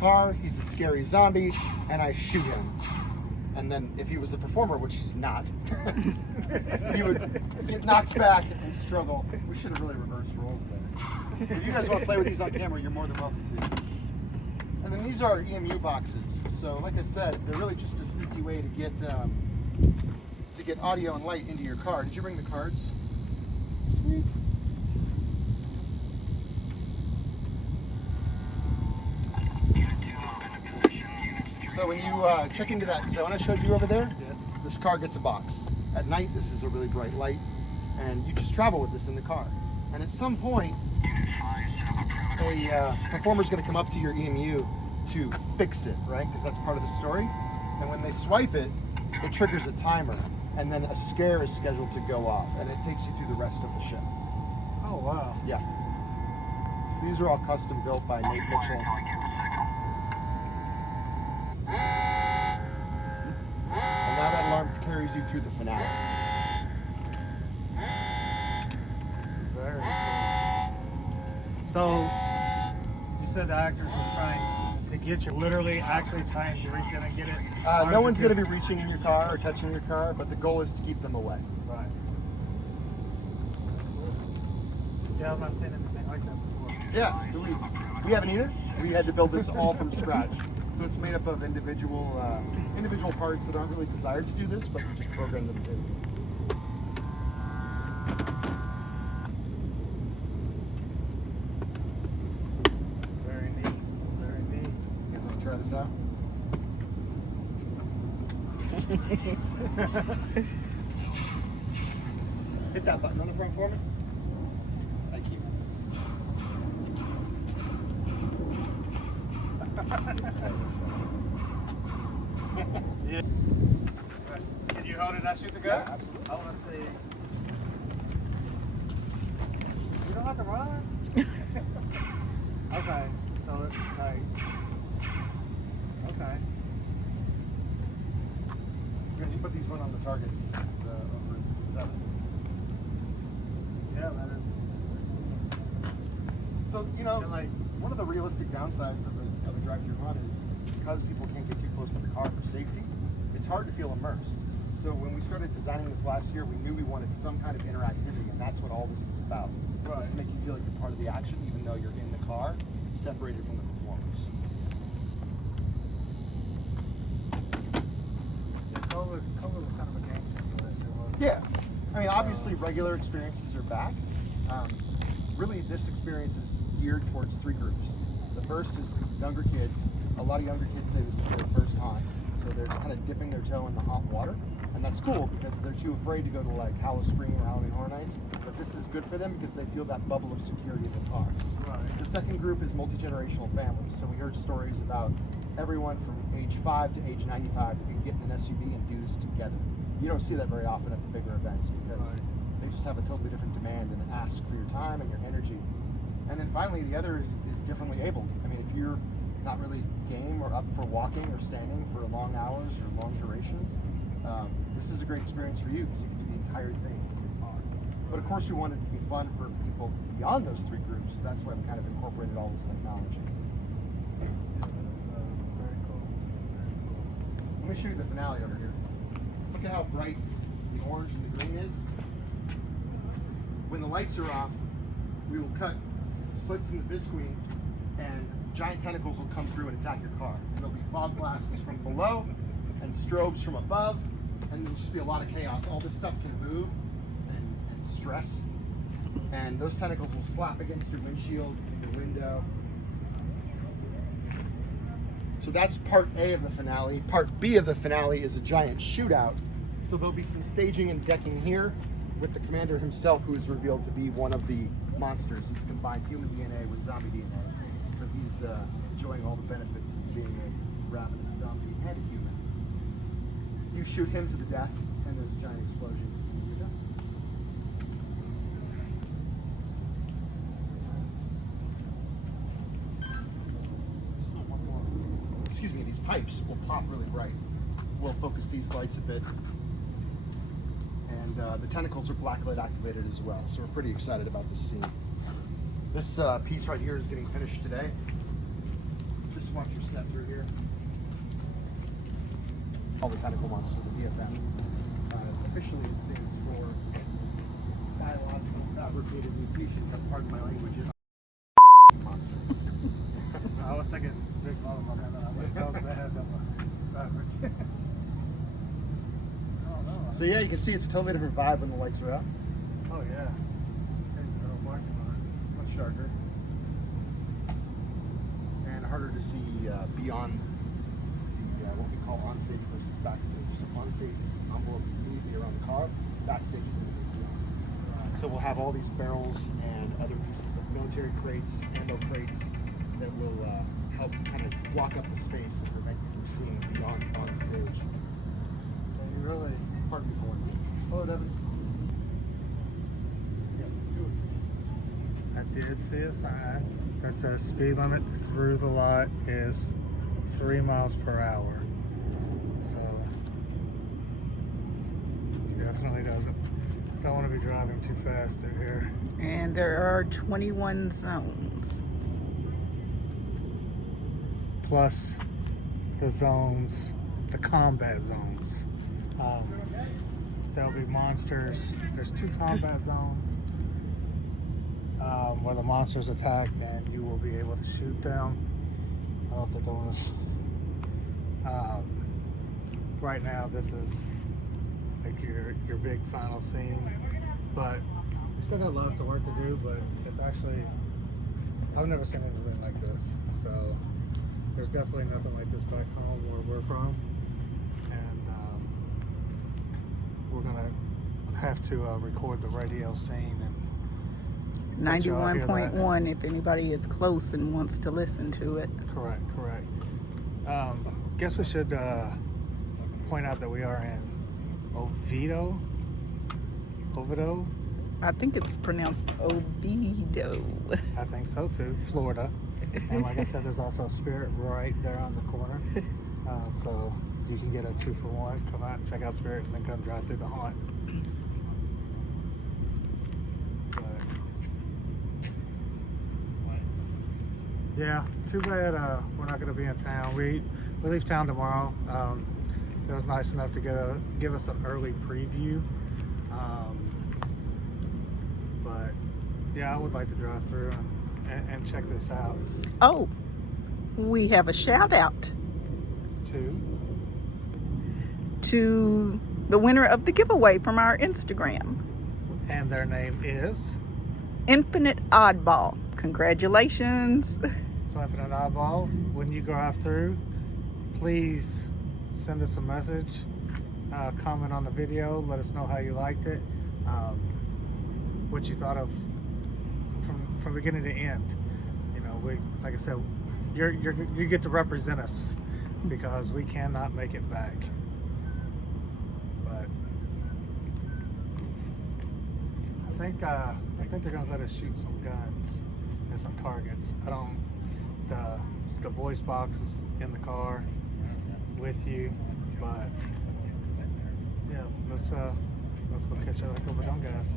car, he's a scary zombie, and I shoot him. And then if he was a performer, which he's not, he would get knocked back and struggle. We should have really reversed roles there. If you guys want to play with these on camera, you're more than welcome to. And then these are Emu Boxes. So like I said, they're really just a sneaky way to get audio and light into your car. Did you bring the cards? Sweet. So when you check into that zone I showed you over there, Yes. this car gets a box. At night, this is a really bright light, and you just travel with this in the car. And at some point, a performer's going to come up to your EMU to fix it, right? Because that's part of the story. And when they swipe it, it triggers a timer, and then a scare is scheduled to go off, and it takes you through the rest of the show. Oh, wow. Yeah. So these are all custom built by Nate Mitchell. And now that alarm carries you through the finale. Very cool. So, you said the actors was trying to get you, literally actually trying to reach in and get it? No one's going to be reaching in your car or touching your car, but the goal is to keep them away. Right. Yeah, I've not seen anything like that before. Yeah, we haven't either. We had to build this all from scratch. So it's made up of individual parts that aren't really desired to do this, but we just programmed them to. Very neat. Very neat. You guys want to try this out? Hit that button on the front for me. Thank you. Yeah. Can you hold it and I shoot the gun? Yeah, absolutely. I want to see. You don't have to run? Okay, so it's like. Okay. Since you put these one on the targets over in C7. Yeah, that is. So, you know, And like, one of the realistic downsides of a drive-through run is because people can't get too close to the car for safety, it's hard to feel immersed. So when we started designing this last year, we knew we wanted some kind of interactivity, and that's what all this is about. Right. It's to make you feel like you're part of the action, even though you're in the car, separated from the performers. yeah, COVID was kind of a game changer last year, wasn't it? Yeah. I mean, obviously, regular experiences are back. Really, this experience is geared towards three groups. The first is younger kids. A lot of younger kids say this is their first time. So they're kind of dipping their toe in the hot water. And that's cool because they're too afraid to go to like Halloween or Halloween Horror Nights. But this is good for them because they feel that bubble of security in the car. Right. The second group is multi-generational families. So we heard stories about everyone from age 5 to age 95 that can get in an SUV and do this together. You don't see that very often at the bigger events because they just have a totally different demand and ask for your time and your energy. And then finally, the other is differently abled. I mean, if you're not really game or up for walking or standing for long hours or long durations, this is a great experience for you because you can do the entire thing in your car. But of course, we wanted it to be fun for people beyond those three groups. So that's why we kind of incorporated all this technology. Yeah, that's very cool. Very cool. Let me show you the finale over here. Look at how bright the orange and the green is. When the lights are off, we will cut slits in the visqueen and giant tentacles will come through and attack your car. And there'll be fog blasts from below and strobes from above, and there'll just be a lot of chaos. All this stuff can move and stress, and those tentacles will slap against your windshield and your window. So that's part A of the finale. Part B of the finale is a giant shootout. So there'll be some staging and decking here with the commander himself, who is revealed to be one of the monsters. He's combined human DNA with zombie DNA. So he's enjoying all the benefits of being a ravenous zombie and a human. You shoot him to the death, and there's a giant explosion, and you're done. Excuse me, these pipes will pop really bright. We'll focus these lights a bit. And the tentacles are blacklight activated as well, so we're pretty excited about this scene. This piece right here is getting finished today. just watch your step through here. All the tentacle monster, the BFM. Officially, it stands for biological fabricated mutation. But pardon my language. Monster. I was thinking big motherfucker. I was like, oh, they had them backwards. Oh, no. So yeah, you can see it's a totally different vibe when the lights are out. Oh, yeah. Much darker. And harder to see beyond the what we call on stage versus backstage. So on stage is the envelope immediately around the car. Backstage is in the big room. So we'll have all these barrels and other pieces of military crates, ammo crates that will help kind of block up the space and prevent you from seeing beyond on stage. So you really... Pardon me for one. Hello, Devin. I did see a sign that says speed limit through the lot is 3 miles per hour. So definitely don't want to be driving too fast through here. And there are 21 zones. Plus the zones, the combat zones. There'll be monsters. There's 2 combat zones where the monsters attack and you will be able to shoot them. I don't think I want to. Right now, this is like your big final scene, but we still got lots of work to do. But it's actually, I've never seen anything like this, so there's definitely nothing like this back home where we're from, and we're gonna have to record the radio scene and 91.1 if anybody is close and wants to listen to it. Correct. Guess we should point out that we are in Oviedo. I think it's pronounced Oviedo. I think so too, Florida. And like I said, there's also Spirit right there on the corner. So you can get a 2-for-1. Come out and check out Spirit and then come drive through the haunt. Yeah, too bad we're not going to be in town. We leave town tomorrow. It was nice enough to give us an early preview. But yeah, I would like to drive through and check this out. Oh, we have a shout out to the winner of the giveaway from our Instagram. And their name is? Infinite Oddball. Congratulations. So Infinite Oddball, when you drive through, please send us a message, comment on the video, let us know how you liked it, what you thought of from beginning to end. You know, like I said, you get to represent us because we cannot make it back. But I think they're gonna let us shoot some guns and some targets. The voice box is in the car with you, but yeah, let's go catch that like over done, guys.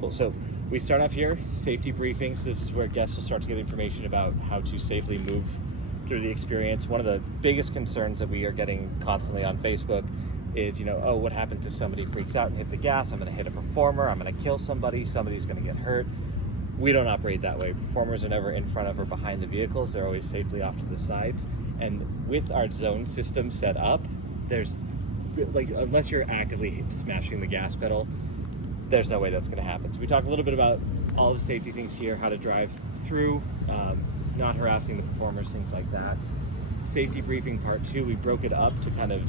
Cool. So we start off here, safety briefings. This is where guests will start to get information about how to safely move through the experience. One of the biggest concerns that we are getting constantly on Facebook is, oh, what happens if somebody freaks out and hit the gas? I'm going to hit a performer. I'm going to kill somebody. Somebody's going to get hurt. We don't operate that way. Performers are never in front of or behind the vehicles. They're always safely off to the sides. And with our zone system set up, there's unless you're actively smashing the gas pedal, there's no way that's going to happen. So we talk a little bit about all the safety things here, how to drive through, not harassing the performers, things like that. Safety briefing part 2, we broke it up to kind of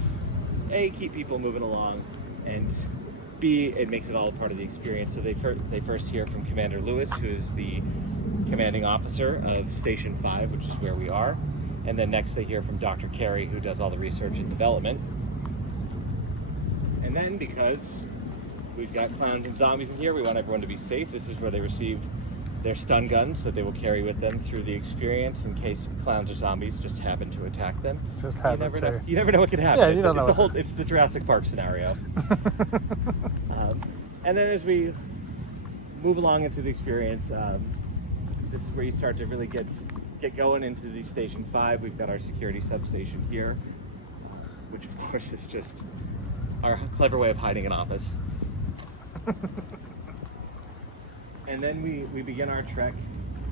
A, keep people moving along, and B, it makes it all part of the experience. So they first hear from Commander Lewis, who is the commanding officer of Station 5, which is where we are. And then next they hear from Dr. Carey, who does all the research and development. And then, because we've got clowns and zombies in here, we want everyone to be safe. This is where they receive their stun guns that they will carry with them through the experience in case clowns or zombies just happen to attack them. You never know what could happen. Yeah, it's the Jurassic Park scenario. And then as we move along into the experience, this is where you start to really get get going into the Station 5, we've got our security substation here, which of course is just our clever way of hiding an office. And then we begin our trek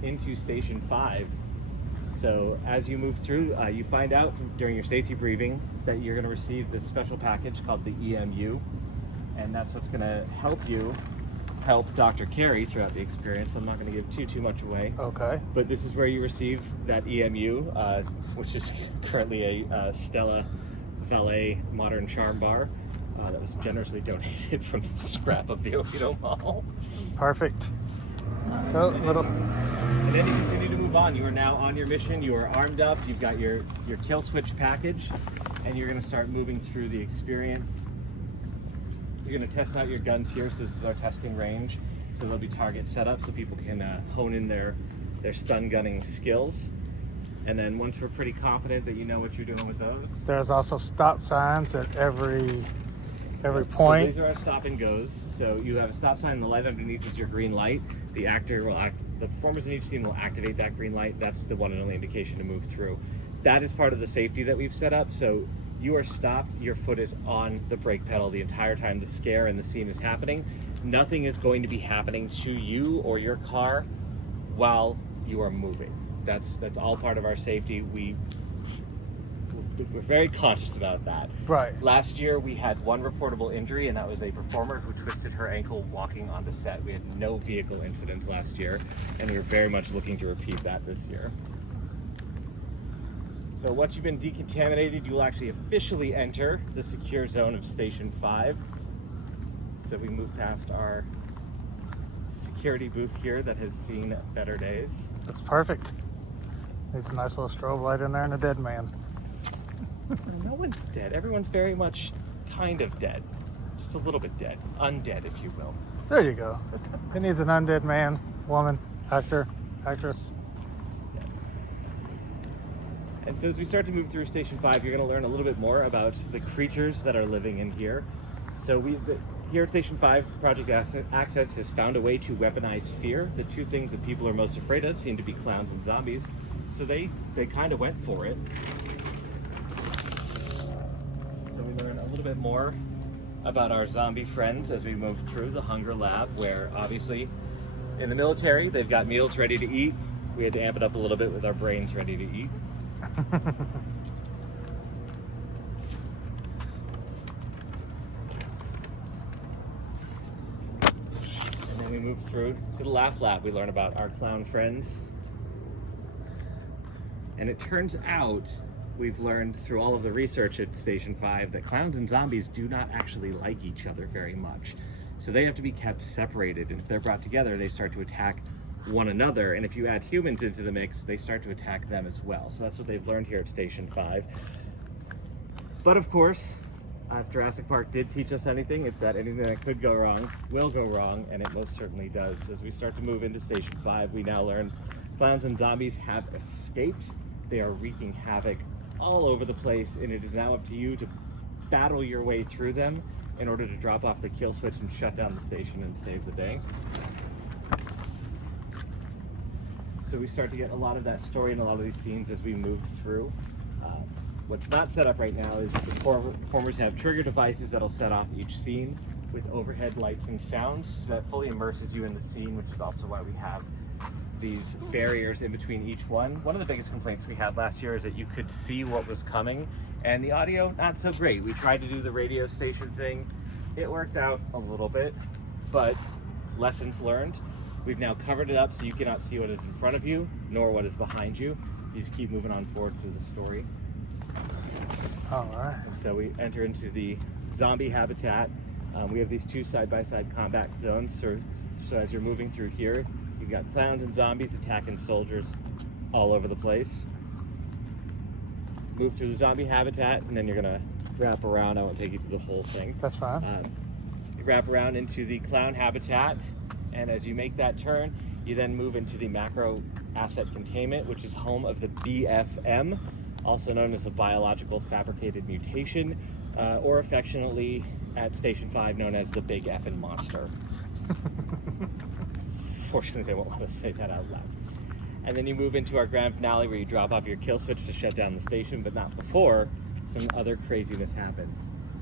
into Station 5. So as you move through, you find out during your safety briefing that you're going to receive this special package called the EMU, and that's what's going to help Dr. Carey throughout the experience. I'm not going to give too much away. Okay. But this is where you receive that EMU, which is currently a Stella Valet Modern Charm Bar that was generously donated from the scrap of the Oviedo Mall. Perfect. And then you continue to move on. You are now on your mission. You are armed up. You've got your kill switch package, and you're going to start moving through the experience. You're going to test out your guns here. So this is our testing range. So there'll be targets set up so people can hone in their stun gunning skills. And then once we're pretty confident that you know what you're doing with those. There's also stop signs at every point. So these are our stop and goes. So you have a stop sign, and the light underneath is your green light. The performers in each scene will activate that green light. That's the one and only indication to move through. That is part of the safety that we've set up. So you are stopped, your foot is on the brake pedal the entire time the scare and the scene is happening. Nothing is going to be happening to you or your car while you are moving. That's all part of our safety. We're very conscious about that. Right. Last year we had one reportable injury, and that was a performer who twisted her ankle walking onto set. We had no vehicle incidents last year, and we're very much looking to repeat that this year. So once you've been decontaminated, you will actually officially enter the secure zone of Station 5. So we move past our security booth here that has seen better days. That's perfect. Needs a nice little strobe light in there and a dead man. No one's dead. Everyone's very much kind of dead. Just a little bit dead. Undead, if you will. There you go. It needs an undead man, woman, actor, actress. Yeah. And so as we start to move through Station 5, you're going to learn a little bit more about the creatures that are living in here. So here at Station 5, Project Access has found a way to weaponize fear. The two things that people are most afraid of seem to be clowns and zombies. So they kind of went for it. So we learn a little bit more about our zombie friends as we move through the Hunger Lab, where obviously in the military they've got meals ready to eat. We had to amp it up a little bit with our brains ready to eat. And then we move through to the Laugh Lab. We learn about our clown friends. And it turns out, we've learned through all of the research at Station 5 that clowns and zombies do not actually like each other very much. So they have to be kept separated, and if they're brought together, they start to attack one another, and if you add humans into the mix, they start to attack them as well. So that's what they've learned here at Station 5. But of course, if Jurassic Park did teach us anything, it's that anything that could go wrong will go wrong, and it most certainly does. As we start to move into Station 5, we now learn clowns and zombies have escaped. They are wreaking havoc all over the place, and it is now up to you to battle your way through them in order to drop off the kill switch and shut down the station and save the day. So we start to get a lot of that story and a lot of these scenes as we move through. What's not set up right now is the performers have trigger devices that'll set off each scene with overhead lights and sounds, so that fully immerses you in the scene, which is also why we have these barriers in between each one. One of the biggest complaints we had last year is that you could see what was coming, and the audio, not so great. We tried to do the radio station thing. It worked out a little bit, but lessons learned. We've now covered it up so you cannot see what is in front of you, nor what is behind you. You just keep moving on forward through the story. All right. And so we enter into the zombie habitat. We have these two side-by-side combat zones. So as you're moving through here, you've got clowns and zombies attacking soldiers all over the place. Move through the zombie habitat, and then you're gonna wrap around. I won't take you through the whole thing. That's fine. You wrap around into the clown habitat, and as you make that turn, you then move into the macro asset containment, which is home of the BFM, also known as the biological fabricated mutation, or affectionately at Station 5 known as the Big Effin' Monster. Fortunately, they won't let us say that out loud. And then you move into our grand finale where you drop off your kill switch to shut down the station, but not before some other craziness happens.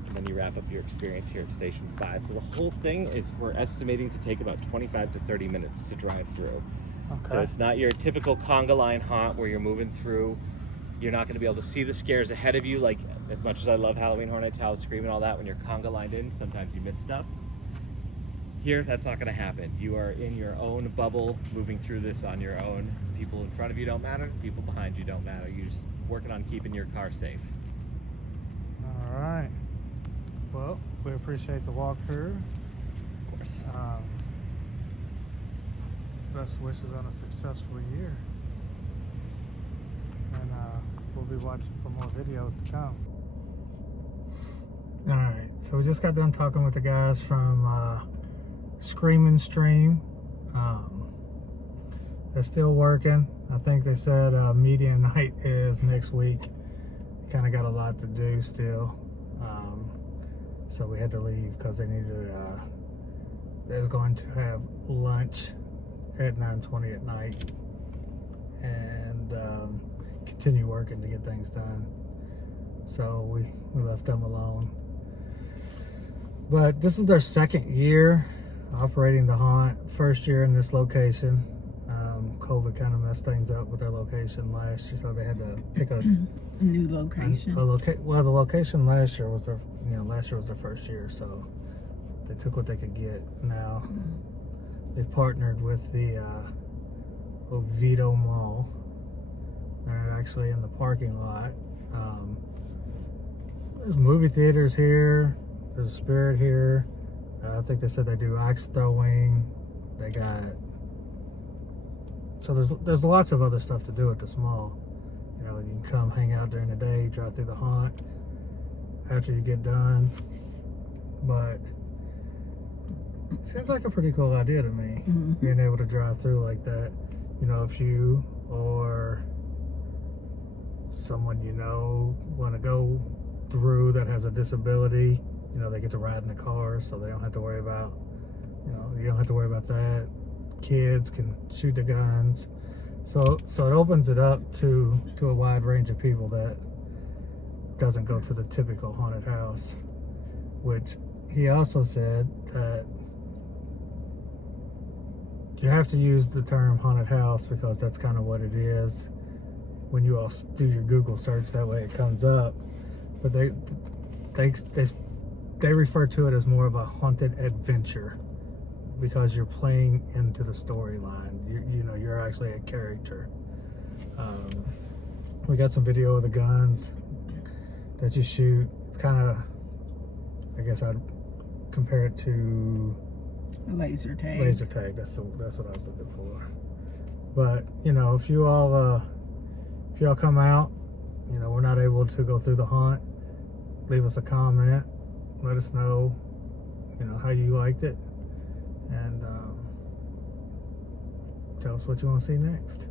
And then you wrap up your experience here at Station 5. So the whole thing is, we're estimating to take about 25 to 30 minutes to drive through. Okay. So it's not your typical conga line haunt where you're moving through. You're not going to be able to see the scares ahead of you. Like, as much as I love Halloween Horror Nights, Halloween Scream and all that, when you're conga lined in, sometimes you miss stuff. Here, that's not going to happen. You are in your own bubble, moving through this on your own. People in front of you don't matter. People behind you don't matter. You're just working on keeping your car safe. All right. Well, we appreciate the walkthrough. Of course. Best wishes on a successful year. And we'll be watching for more videos to come. All right. So we just got done talking with the guys from Scream & Stream. They're still working. I think they said media night is next week. Kind of got a lot to do still. So we had to leave because they needed they was going to have lunch at 9:20 at night and continue working to get things done. So we left them alone. But this is their second year operating the haunt. First year in this location. COVID kind of messed things up with their location last year, so they had to pick a New location. Well, the location last year was last year was their first year, so they took what they could get. Now they partnered with the Oviedo Mall. They're actually in the parking lot. There's movie theaters here. There's a Spirit here. I think they said they do axe throwing. They got, so there's lots of other stuff to do at this mall. You know, you can come hang out during the day, drive through the haunt after you get done. But it seems like a pretty cool idea to me, being able to drive through like that. You know, if you or someone you know want to go through that has a disability, you know, they get to ride in the car, so they don't have to worry about, you don't have to worry about that. Kids can shoot the guns. So it opens it up to a wide range of people that doesn't go to the typical haunted house. Which he also said that you have to use the term haunted house because that's kind of what it is when you all do your Google search. That way it comes up. But they refer to it as more of a haunted adventure because you're playing into the storyline. You're actually a character. We got some video of the guns that you shoot. It's kind of, I guess I'd compare it to Laser tag. Laser tag. That's what I was looking for. But if you all come out, we're not able to go through the haunt. Leave us a comment. Let us know, how you liked it, and tell us what you want to see next.